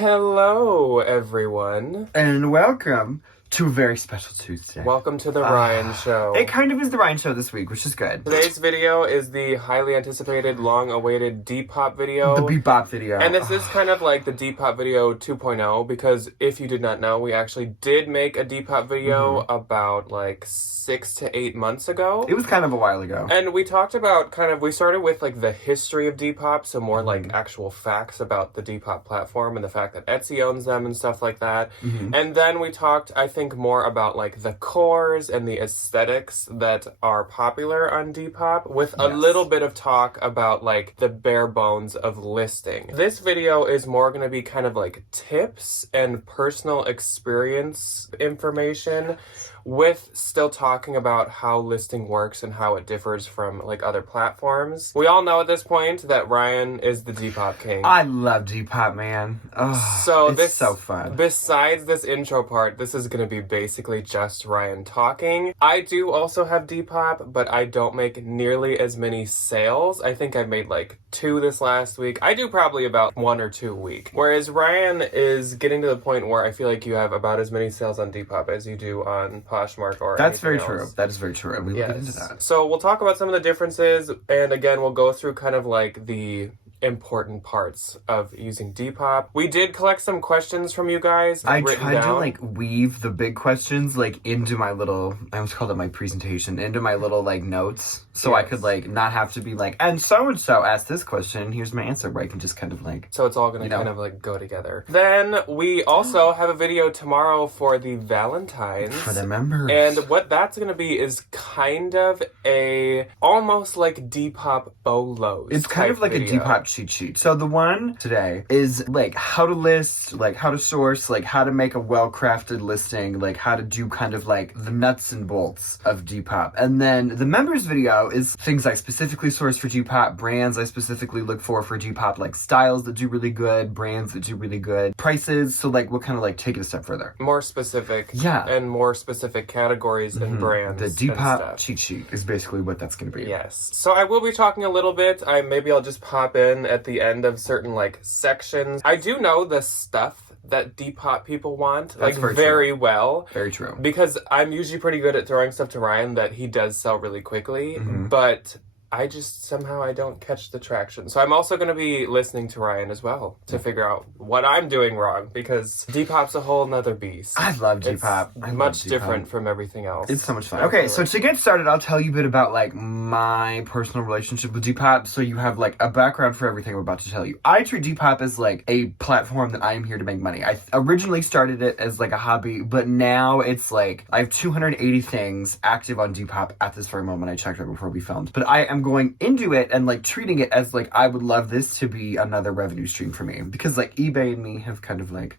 Hello, everyone. And welcome to a very special Tuesday. Welcome to the Ryan Show. It kind of is the Ryan Show this week, which is good. Today's video is the highly anticipated, long-awaited DEPOP video. The BOP video. And this is kind of like the DEPOP video 2.0, because if you did not know, we actually did make a DEPOP video about like 6 to 8 months ago. It was kind of a while ago. And we talked about we started with like the history of DEPOP, so more like actual facts about the DEPOP platform and the fact that Etsy owns them and stuff like that. And then we talked, I think, more about like the cores and the aesthetics that are popular on Depop, with a little bit of talk about like the bare bones of listing. This video is more going to be kind of like tips and personal experience information, with still talking about how listing works and how it differs from like other platforms. We all know at this point that Ryan is the Depop king. I love Depop, man. Oh, so it's so fun. Besides this intro part, this is going to be basically just Ryan talking. I do also have Depop, but I don't make nearly as many sales. I think I made like 2 this last week. I do probably about 1 or 2 a week. Whereas Ryan is getting to the point where I feel like you have about as many sales on Depop as you do on Poshmark or That's very else. true. That is very true. And we will get into that. So we'll talk about some of the differences, and again, we'll go through kind of like the important parts of using Depop. We did collect some questions from you guys. I tried to like weave the big questions like into my little, I almost called it my presentation, into my little like notes, so I could like not have to be like, and so asked this question, here's my answer, where I can just kind of like, so it's all gonna kind of like go together. Then we also have a video tomorrow for the Valentines. For the members. And what that's gonna be is kind of a, almost like Depop BOLOs. It's kind of like video. a Depop cheat sheet. So the one today is like how to list, like how to source, like how to make a well-crafted listing, like how to do kind of like the nuts and bolts of Depop. And then the members video is things I specifically source for Depop, brands I specifically look for Depop, like styles that do really good, brands that do really good, prices. So like we'll kind of like take it a step further. More specific. Yeah. And more specific categories and brands. The Depop cheat sheet is basically what that's going to be. Yes. So I will be talking a little bit. Maybe I'll just pop in at the end of certain like sections. I do know the stuff that Depop people want, That's like very well. Very true. Because I'm usually pretty good at throwing stuff to Ryan that he does sell really quickly, but I just somehow I don't catch the traction. So I'm also going to be listening to Ryan as well to figure out what I'm doing wrong, because Depop's a whole nother beast. I love Depop. It's much different from everything else. It's so much fun. Okay, so to get started, I'll tell you a bit about like my personal relationship with Depop, so you have like a background for everything I'm about to tell you. I treat Depop as like a platform that I am here to make money. I originally started it as like a hobby, but now it's like I have 280 things active on Depop at this very moment. I checked right before we filmed, but I am going into it and like treating it as like I would love this to be another revenue stream for me, because like eBay and me have kind of like.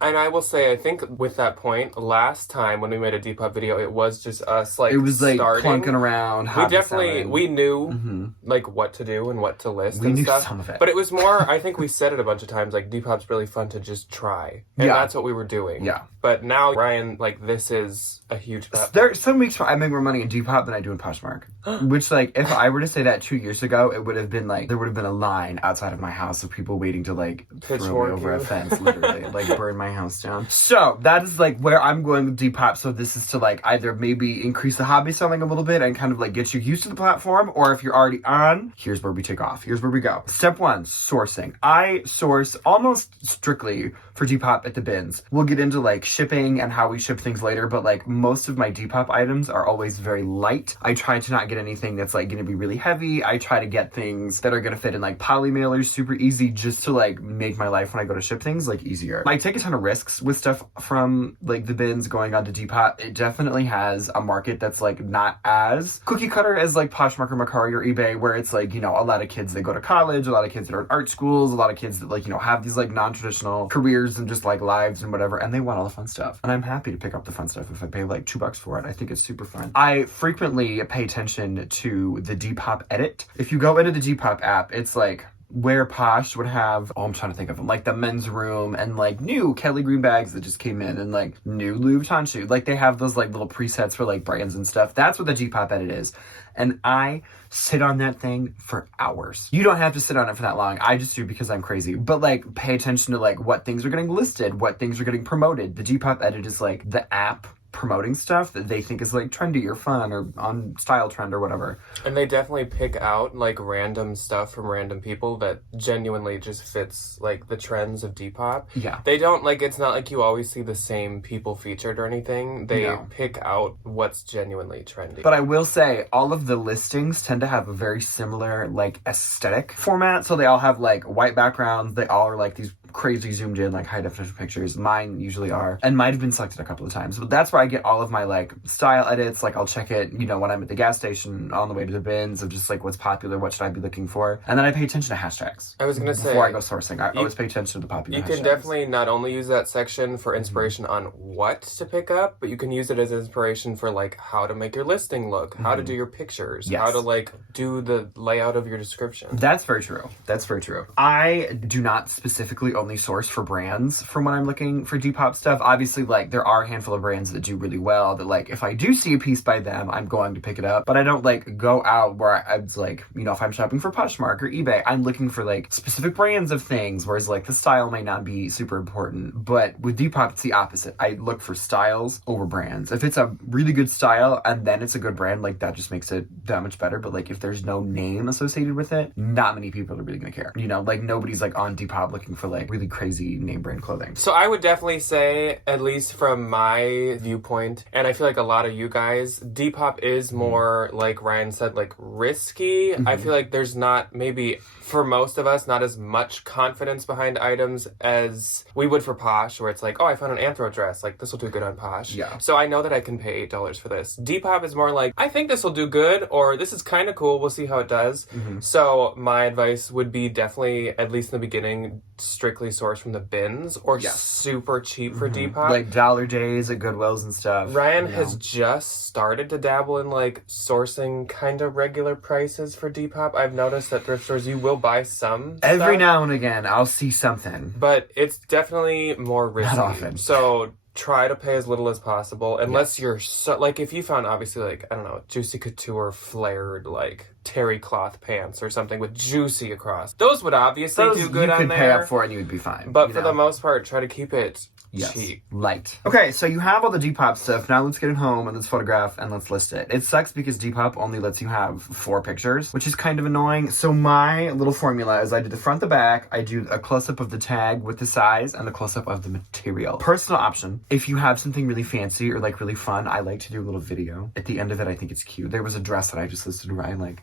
And I will say, I think with that point, last time when we made a Depop video, it was just us like, it was like starting. clunking around. We knew like what to do and what to list we and knew stuff. Some of it. But it was more, I think we said it a bunch of times, like Depop's really fun to just try. And that's what we were doing. Yeah. But now, Ryan, like this is a huge platform. There's some weeks where I make more money in Depop than I do in Poshmark. Which like, if I were to say that 2 years ago, it would have been like, there would have been a line outside of my house of people waiting to like throw me over a fence, literally, like burn my house down. So that is like where I'm going with Depop. So this is to like either maybe increase the hobby selling a little bit and kind of like get you used to the platform, or if you're already on, here's where we take off. Here's where we go. Step 1, sourcing. I source almost strictly for Depop at the bins. We'll get into like shipping and how we ship things later, but like most of my Depop items are always very light. I try to not get anything that's like going to be really heavy. I try to get things that are going to fit in like poly mailers super easy, just to like make my life when I go to ship things like easier. I take a ton of risks with stuff from like the bins going on to Depop. It definitely has a market that's like not as cookie cutter as like Poshmark or Mercari or eBay, where it's like, you know, a lot of kids that go to college, a lot of kids that are in art schools, a lot of kids that like, you know, have these like non-traditional careers and just like lives and whatever, and they want all the fun stuff. And I'm happy to pick up the fun stuff if I pay like $2 for it. I think it's super fun. I frequently pay attention to the Depop edit. If you go into the Depop app, it's like where Posh would have, I'm trying to think of them, like the men's room and like new Kelly Green bags that just came in and like new Louis Vuitton shoes. Like they have those like little presets for like brands and stuff. That's what the Depop edit is. And I sit on that thing for hours. You don't have to sit on it for that long. I just do because I'm crazy. But like pay attention to like what things are getting listed, what things are getting promoted. The Depop edit is like the app promoting stuff that they think is like trendy or fun or on style trend or whatever. And they definitely pick out like random stuff from random people that genuinely just fits like the trends of Depop. Yeah. They don't like, it's not like you always see the same people featured or anything. They pick out what's genuinely trendy. But I will say all of the listings tend to have a very similar like aesthetic format. So they all have like white backgrounds. They all are like these crazy zoomed in like high definition pictures. Mine usually are, and might have been selected a couple of times, but that's where I get all of my like style edits. Like I'll check it, you know, when I'm at the gas station on the way to the bins of just like what's popular, what should I be looking for, and then I pay attention to hashtags. I was gonna say before I go sourcing, I always pay attention to the popular. You hashtags. can definitely not only use that section for inspiration on what to pick up, but you can use it as inspiration for like how to make your listing look, how to do your pictures, how to like do the layout of your description. That's very true. That's very true. I do not specifically only source for brands from when I'm looking for Depop stuff. Obviously, like there are a handful of brands that do really well that like if I do see a piece by them, I'm going to pick it up. But I don't like go out where I was like, you know, if I'm shopping for Poshmark or eBay, I'm looking for like specific brands of things, whereas like the style may not be super important. But with Depop, it's the opposite. I look for styles over brands. If it's a really good style and then it's a good brand, like that just makes it that much better. But like if there's no name associated with it, not many people are really gonna care. You know, like nobody's like on Depop looking for like really crazy name brand clothing. So I would definitely say, at least from my viewpoint, and I feel like a lot of you guys, Depop is more, like Ryan said, like risky. I feel like there's not, maybe for most of us, not as much confidence behind items as we would for Posh, where it's like, oh, I found an anthro dress, like this will do good on Posh. Yeah. So I know that I can pay $8 for this. Depop is more like, I think this will do good, or this is kind of cool, we'll see how it does. So my advice would be definitely, at least in the beginning, strictly source from the bins or super cheap for Depop. Like Dollar Days at Goodwills and stuff. Ryan has just started to dabble in like sourcing kind of regular prices for Depop. I've noticed that thrift stores, you will buy some Every stuff, now and again, I'll see something. but it's definitely more risky. Not often. So try to pay as little as possible, unless you're so, like, if you found obviously like, I don't know, Juicy Couture flared like terry cloth pants or something with juicy across, those would obviously do good on there. You could pay up for it and you would be fine. But for the most part, try to keep it cheap. Light. Okay, so you have all the Depop stuff. Now let's get it home and let's photograph and let's list it. It sucks because Depop only lets you have 4 pictures, which is kind of annoying. So my little formula is I do the front, the back, I do a close-up of the tag with the size, and the close-up of the material. Personal option. If you have something really fancy or like really fun, I like to do a little video. At the end of it, I think it's cute. There was a dress that I just listed where I like...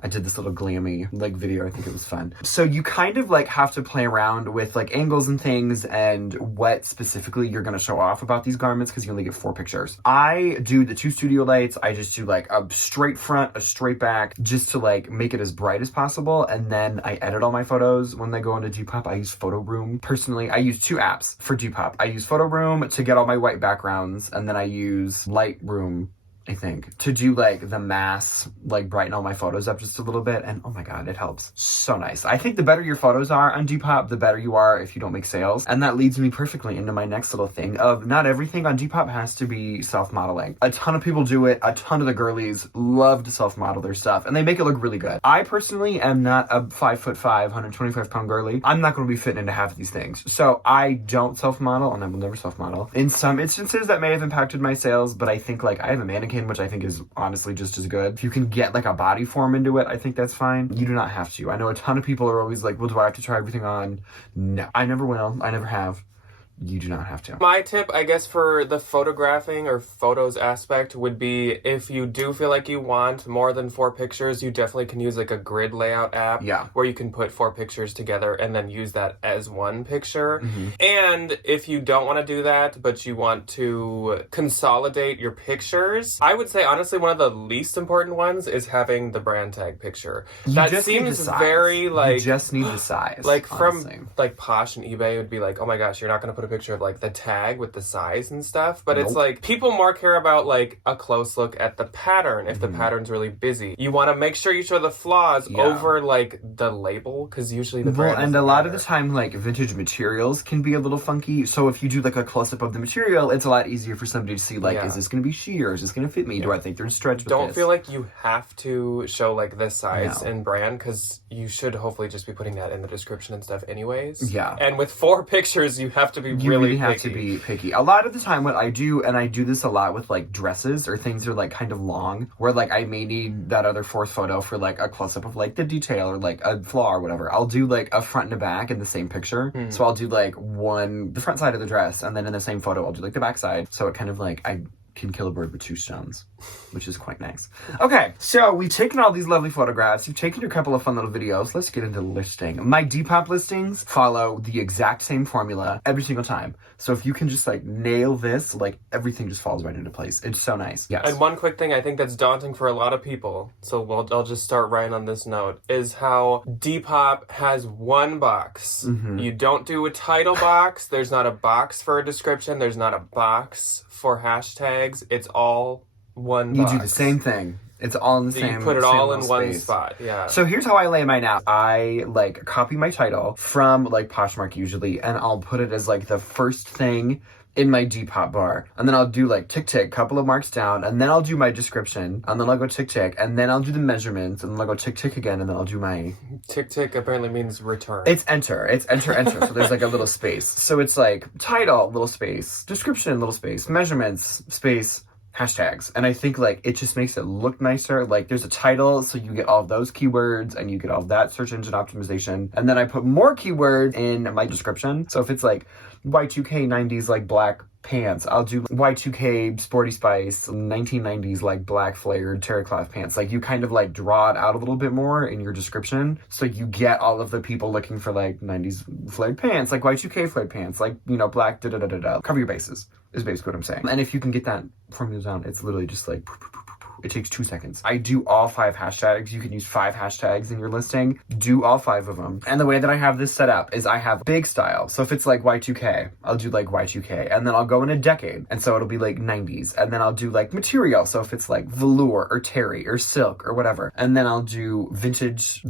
I did this little glammy like video. I think it was fun. So you kind of like have to play around with like angles and things and what specifically you're going to show off about these garments because you only get 4 pictures. I do the 2 studio lights. I just do like a straight front, a straight back just to like make it as bright as possible. And then I edit all my photos when they go into Depop. I use Photo Room. Personally, I use 2 apps for Depop. I use Photo Room to get all my white backgrounds, and then I use Lightroom, I think, to do like the mass, like brighten all my photos up just a little bit. And oh my God, it helps. So nice. I think the better your photos are on Depop, the better you are if you don't make sales. And that leads me perfectly into my next little thing of not everything on Depop has to be self-modeling. A ton of people do it. A ton of the girlies love to self-model their stuff and they make it look really good. I personally am not a 5'5", 125-pound girly. I'm not going to be fitting into half of these things. So I don't self-model and I will never self-model. In some instances that may have impacted my sales, but I think like I have a mannequin, which I think is honestly just as good. If you can get like a body form into it, I think that's fine. You do not have to. I know a ton of people are always like, well, do I have to try everything on? No, I never will. I never have. You do not have to. My tip, I guess, for the photographing or photos aspect would be if you do feel like you want more than 4 pictures, you definitely can use like a grid layout app where you can put 4 pictures together and then use that as one picture. And if you don't want to do that, but you want to consolidate your pictures, I would say, honestly, one of the least important ones is having the brand tag picture. That seems very like... You just need the size. Like honestly. From like Posh and eBay, it would be like, oh my gosh, you're not going to put a a picture of like the tag with the size and stuff, but it's like people more care about like a close look at the pattern if the pattern's really busy. You want to make sure you show the flaws over like the label, because usually the brand and a lot of the time like vintage materials can be a little funky, so if you do like a close-up of the material, it's a lot easier for somebody to see like, is this going to be sheer, is this going to fit me, do I think there's stretch with Don't feel like you have to show like the size and brand, because you should hopefully just be putting that in the description and stuff anyways. And with 4 pictures you have to be really have to be picky. A lot of the time what I do, and I do this a lot with like dresses or things that are like kind of long, where like I may need that other 4th photo for like a close-up of like the detail or like a flaw or whatever. I'll do like a front and a back in the same picture. So I'll do like the front side of the dress, and then in the same photo I'll do like the back side, so it kind of like I can kill a bird with 2 stones, which is quite nice. Okay, so we've taken all these lovely photographs, you've taken a couple of fun little videos, let's get into the listing. My Depop listings follow the exact same formula every single time. So if you can just like nail this, like everything just falls right into place. It's so nice. Yes. And one quick thing I think that's daunting for a lot of people, so I'll just start right on this note, is how Depop has one box. You don't do a title box, there's not a box for a description, there's not a box for hashtags, it's all one box. You do the same thing. It's all in the same. You put it all in one spot, So here's how I lay mine out. I like copy my title from like Poshmark usually, and I'll put it as like the first thing in my Depop bar, and then I'll do like tick, couple of marks down, and then I'll do my description, and then I'll go tick, and then I'll do the measurements, and then I'll go tick again, and then I'll do my... Tick apparently means return. It's enter, so there's like a little space. So it's like title, little space, description, little space, measurements, space, hashtags. And I think like it just makes it look nicer. Like there's a title, so you get all of those keywords and you get all of that search engine optimization. And then I put more keywords in my description. So if it's like Y2K 90s like black pants, I'll do Y2K Sporty Spice 1990s like black flared terry cloth pants. Like you kind of like draw it out a little bit more in your description, so you get all of the people looking for like 90s flared pants, like Y2K flared pants, like, you know, black da-da-da-da-da. Cover your bases is basically what I'm saying. And if you can get that formula down, it's literally just like it takes 2 seconds. I do all 5 hashtags. You can use 5 hashtags in your listing. Do all 5 of them. And the way that I have this set up is I have big style. So if it's like Y2K, I'll do like Y2K. And then I'll go in a decade. And so it'll be like 90s. And then I'll do like material. So if it's like velour or terry or silk or whatever. And then I'll do vintage,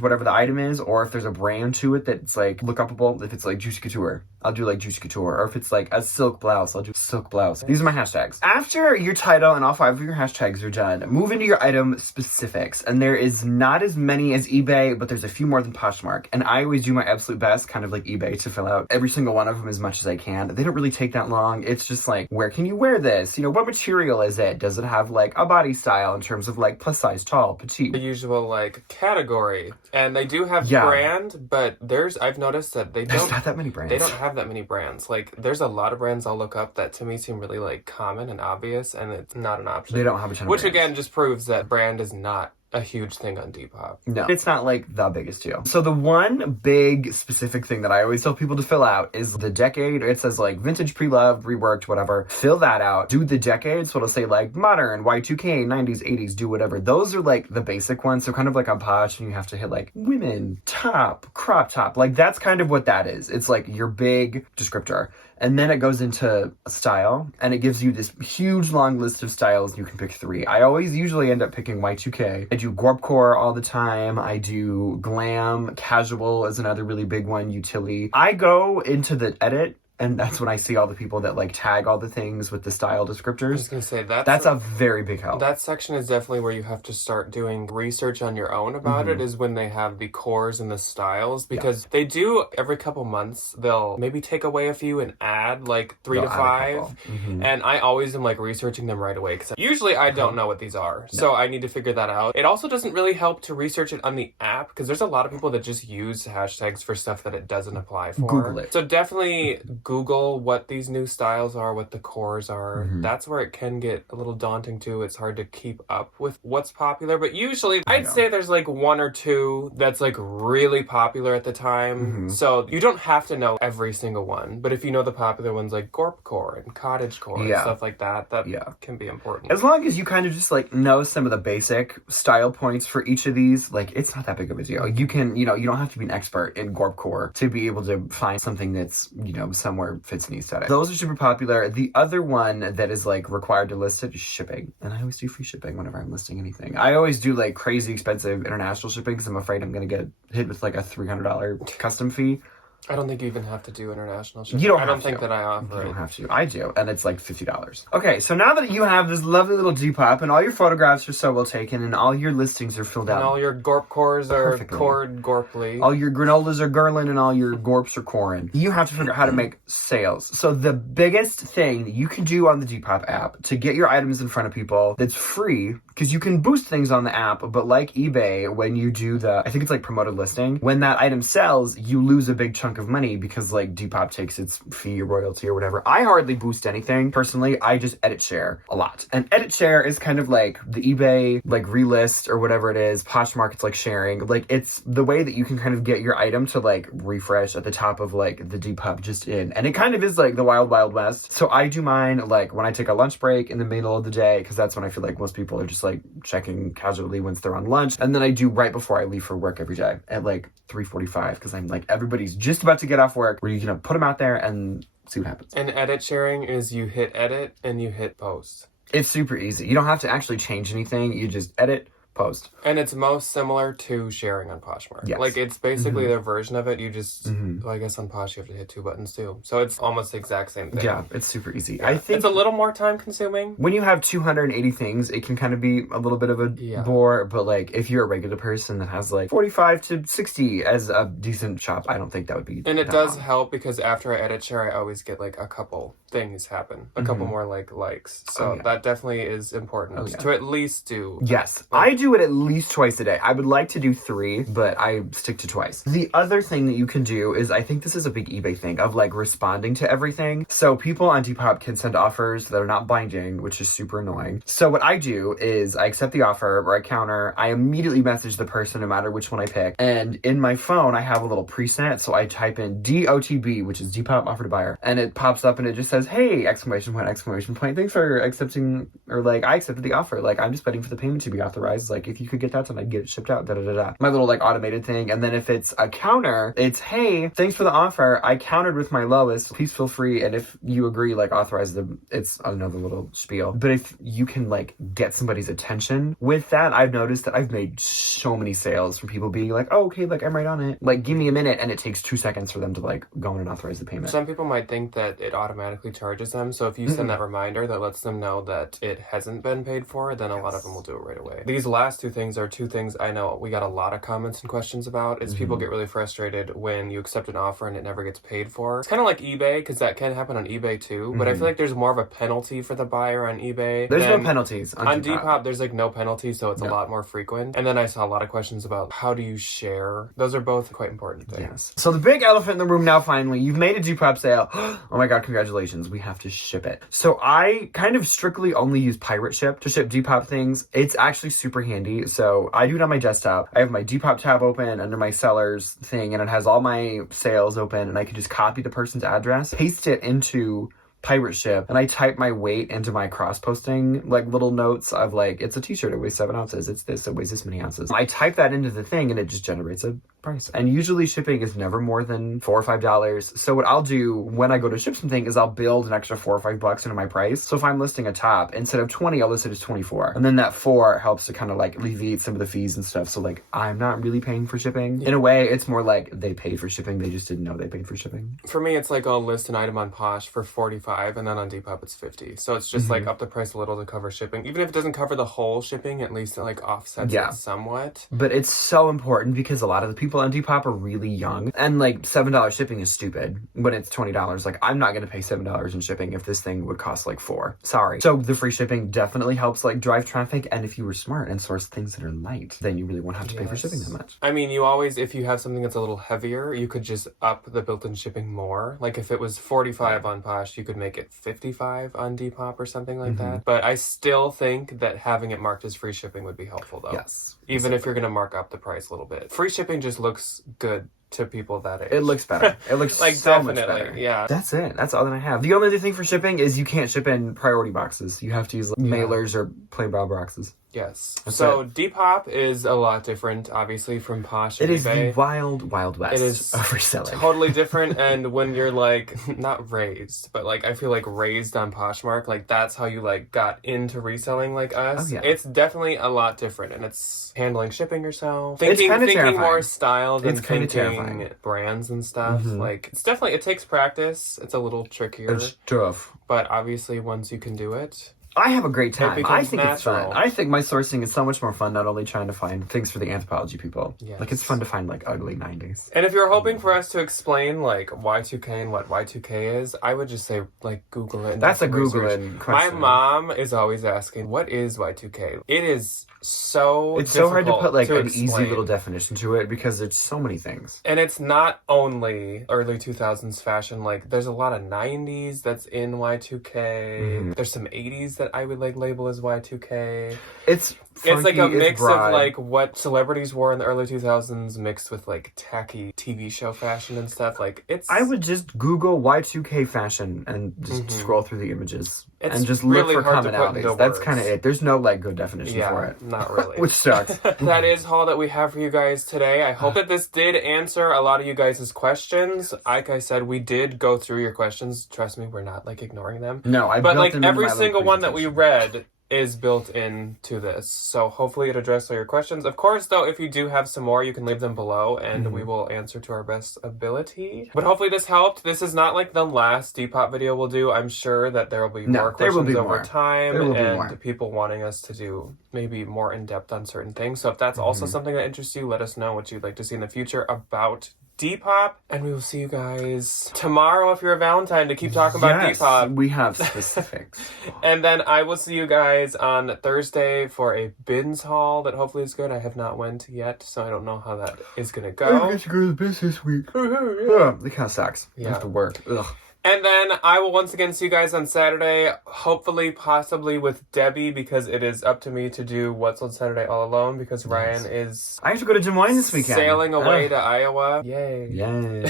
whatever the item is. Or if there's a brand to it that's like look upable, if it's like Juicy Couture, I'll do like Juicy Couture. Or if it's like a silk blouse, I'll do silk blouse. These are my hashtags. After your title and all 5 of your hashtags are done, move into your item specifics. And there is not as many as eBay, but there's a few more than Poshmark. And I always do my absolute best, kind of like eBay, to fill out every single one of them as much as I can. They don't really take that long. It's just like, where can you wear this? You know, what material is it? Does it have like a body style in terms of like plus size, tall, petite? The usual like category. And they do have brand, but I've noticed that there's not that many brands. They don't have that many brands. Like there's a lot of brands I'll look up that to me seem really like common and obvious, and it's not an option. They don't have a ton of Which brands. Again just proves that brand is not a huge thing on Depop. No, it's not like the biggest deal. So the one big specific thing that I always tell people to fill out is the decade. It says like vintage, pre-loved, reworked, whatever. Fill that out. Do the decade. So it'll say like modern, Y2K, 90s, 80s, do whatever. Those are like the basic ones. So kind of like on Posh, and you have to hit like women, top, crop top. Like that's kind of what that is. It's like your big descriptor. And then it goes into style, and it gives you this huge long list of styles. You can pick 3. I usually end up picking Y2K. I do gorpcore all the time. I do glam, casual is another really big one, utility. I go into the edit, and that's when I see all the people that like tag all the things with the style descriptors. I was gonna say that's a very big help. That section is definitely where you have to start doing research on your own about it, is when they have the cores and the styles, because they do every couple months, they'll maybe take away a few and add like 3 to 5. And I always am like researching them right away, because usually I don't know what these are. So I need to figure that out. It also doesn't really help to research it on the app, because there's a lot of people that just use hashtags for stuff that it doesn't apply for. Google it. So definitely Google what these new styles are, what the cores are. That's where it can get a little daunting too. It's hard to keep up with what's popular, but usually I'd say there's like 1 or 2 that's like really popular at the time. So you don't have to know every single one, but if you know the popular ones like gorpcore and cottagecore and stuff like that, that can be important. As long as you kind of just like know some of the basic style points for each of these, like it's not that big of a deal. You can, you know, you don't have to be an expert in gorpcore to be able to find something that's, you know, somewhat more fits the aesthetic. Those are super popular. The other one that is like required to list it is shipping. And I always do free shipping whenever I'm listing anything. I always do like crazy expensive international shipping because I'm afraid I'm going to get hit with like a $300 custom fee. I don't think you even have to do international shipping. You don't I have don't think to. that I offer You it. don't have to. I do. And it's like $50. Okay, so now that you have this lovely little Depop and all your photographs are so well taken and all your listings are filled out. And all your gorp cores are Perfectly. cored gorply. All your granolas are gurling and all your gorps are corin. You have to figure out how to make sales. So the biggest thing that you can do on the Depop app to get your items in front of people that's free, because you can boost things on the app, but like eBay, when you do I think it's like promoted listing, when that item sells, you lose a big chunk of money because like Depop takes its fee or royalty or whatever. I hardly boost anything. Personally, I just edit share a lot. And edit share is kind of like the eBay, like relist or whatever it is. Poshmark's like sharing. Like it's the way that you can kind of get your item to like refresh at the top of like the Depop just in. And it kind of is like the wild, wild west. So I do mine like when I take a lunch break in the middle of the day, because that's when I feel like most people are just like checking casually once they're on lunch. And then I do right before I leave for work every day at like 3:45, because I'm like, everybody's just about to get off work, where you can put them out there and see what happens. And edit sharing is you hit edit and you hit post. It's super easy. You don't have to actually change anything. You just edit, post. And it's most similar to sharing on Poshmark. Yes. Like it's basically their version of it. You just, well, I guess on Posh you have to hit 2 buttons too. So it's almost the exact same thing. Yeah, it's super easy. Yeah. I think it's a little more time consuming. when you have 280 things, it can kind of be a little bit of a bore. But like if you're a regular person that has like 45 to 60 as a decent shop, I don't think that would be. And it does help because after I edit share, I always get like a couple things happen. A couple more likes. So that definitely is important to at least do. Yes. I do it at least twice a day. I would like to do 3, but I stick to twice. The other thing that you can do is, I think this is a big eBay thing, of like responding to everything. So people on Depop can send offers that are not binding, which is super annoying. So what I do is I accept the offer or I counter. I immediately message the person no matter which one I pick. And in my phone, I have a little preset. So I type in DOTB, which is Depop offer to buyer. And it pops up and it just says, hey, exclamation point. Thanks for accepting, or like, I accepted the offer. Like, I'm just waiting for the payment to be authorized. Like, if you could get that done, I'd get it shipped out, My little like automated thing. And then if it's a counter, it's, hey, thanks for the offer. I countered with my lowest. Please feel free. And if you agree, like authorize them. It's another little spiel. But if you can like get somebody's attention with that, I've noticed that I've made so many sales from people being like, oh, okay, like I'm right on it. Like, give me a minute. And it takes 2 seconds for them to like go in and authorize the payment. Some people might think that it automatically charges them. So if you send that reminder that lets them know that it hasn't been paid for, then a lot of them will do it right away. These last 2 things are 2 things I know we got a lot of comments and questions about. Is people get really frustrated when you accept an offer and it never gets paid for. It's kind of like eBay, because that can happen on eBay too. But I feel like there's more of a penalty for the buyer on eBay. There's no penalties on Depop. There's like no penalty, so it's a lot more frequent. And then I saw a lot of questions about how do you share. Those are both quite important things. Yes. So the big elephant in the room now, finally, you've made a Depop sale. Oh my god, congratulations. We have to ship it. So I kind of strictly only use Pirate Ship to ship Depop things. It's actually super handy. So I do it on my desktop. I have my Depop tab open under my sellers thing, and it has all my sales open, and I can just copy the person's address, paste it into Pirate Ship, and I type my weight into my cross-posting like little notes of like, it's a t-shirt, it weighs 7 ounces, it's this, it weighs this many ounces. I type that into the thing and it just generates a price. And usually shipping is never more than $4 or $5. So what I'll do when I go to ship something is I'll build an extra $4 or $5 into my price. So if I'm listing a top, instead of 20, I'll list it as 24. And then that 4 helps to kind of like alleviate some of the fees and stuff. So like, I'm not really paying for shipping. In a way, it's more like they paid for shipping, they just didn't know they paid for shipping. For me, it's like I'll list an item on Posh for 45, and then on Depop it's 50. So it's just like up the price a little to cover shipping. Even if it doesn't cover the whole shipping, at least it like offsets it somewhat. But it's so important because a lot of the people on Depop are really young, and like $7 shipping is stupid when it's $20. Like, I'm not going to pay $7 in shipping if this thing would cost like $4. Sorry. So the free shipping definitely helps like drive traffic. And if you were smart and source things that are light, then you really won't have to pay for shipping that much. I mean, you always, if you have something that's a little heavier, you could just up the built-in shipping more. Like if it was 45 on Posh, you could make it 55 on Depop or something like that. But I still think that having it marked as free shipping would be helpful though. Yes. Even if you're going to mark up the price a little bit. Free shipping just looks good to people that age. It looks better. It looks like so definitely, much better. Yeah. That's it. That's all that I have. The only other thing for shipping is you can't ship in priority boxes. You have to use like, mailers or Playbrow boxes. Yes. That's So it. Depop is a lot different, obviously, from Posh and It is eBay. the wild, wild west It is of reselling. totally different. And when you're like, not raised, but like I feel like raised on Poshmark, like that's how you like got into reselling like us. Oh, yeah. It's definitely a lot different, and it's handling shipping yourself, It's thinking kinda more terrifying. style than It's kinda thinking terrifying. brands and stuff. Like it's definitely, it takes practice. It's a little trickier, It's tough. but obviously once you can do it, I have a great time. I becomes think it's fun. natural. I think my sourcing is so much more fun, not only trying to find things for the anthropology people. Yes. Like, it's fun to find, like, ugly 90s. And if you're hoping for us to explain like Y2K and what Y2K is, I would just say like Google it. And That's do a some research. Googling My question. mom is always asking, "What is Y2K?" It is so It's so hard to difficult put, like, to an easy explain. little definition to it because there's so many things. And it's not only early 2000s fashion. Like, there's a lot of 90s that's in Y2K. There's some 80s that I would like label as Y2K. It's funky, It's like a mix of broad. like what celebrities wore in the early 2000s mixed with like tacky TV show fashion and stuff. Like it's I would just Google Y2K fashion and just scroll through the images It's and just look really for hard to put commonalities. into That's words. kind of it. There's no, like, good definition for yeah, it. not really. Which sucks. That is all that we have for you guys today. I hope that this did answer a lot of you guys' questions. Like I said, we did go through your questions. Trust me, we're not like ignoring them. No, I But built like them into every my little single one that we presentation. read is built into this. So hopefully it addressed all your questions. Of course, though, if you do have some more, you can leave them below and we will answer to our best ability. But hopefully this helped. This is not like the last Depop video we'll do. I'm sure that there will be No, more there will questions be over more. time There will be and more. people wanting us to do maybe more in depth on certain things. So if that's also something that interests you, let us know what you'd like to see in the future about Depop, and we will see you guys tomorrow if you're a Valentine to keep talking about Yes, Depop. we have specifics. And then I will see you guys on Thursday for a bins haul that hopefully is good. I have not went yet, so I don't know how that is gonna I go. get to go to the biz this week. Ugh, it kind of sucks. I Yeah. have to work. Ugh. And then I will once again see you guys on Saturday, hopefully, possibly with Debbie, because it is up to me to do What's on Saturday all alone, because Ryan is I have to go to Des Moines this weekend. sailing away Ugh. to Iowa. Yay. Yay.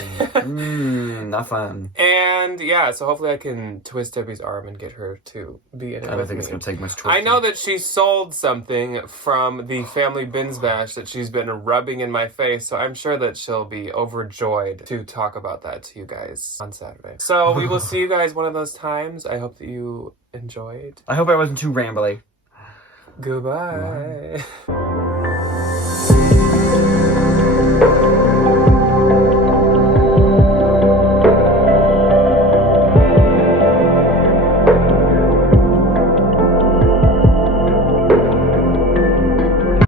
Not fun. And yeah, so hopefully I can twist Debbie's arm and get her to be in it I don't with think me. it's going to take much I twisting. know that she sold something from the family bins bash that she's been rubbing in my face, so I'm sure that she'll be overjoyed to talk about that to you guys on Saturday. So we will see you guys one of those times. I hope that you enjoyed. I hope I wasn't too rambly. Goodbye.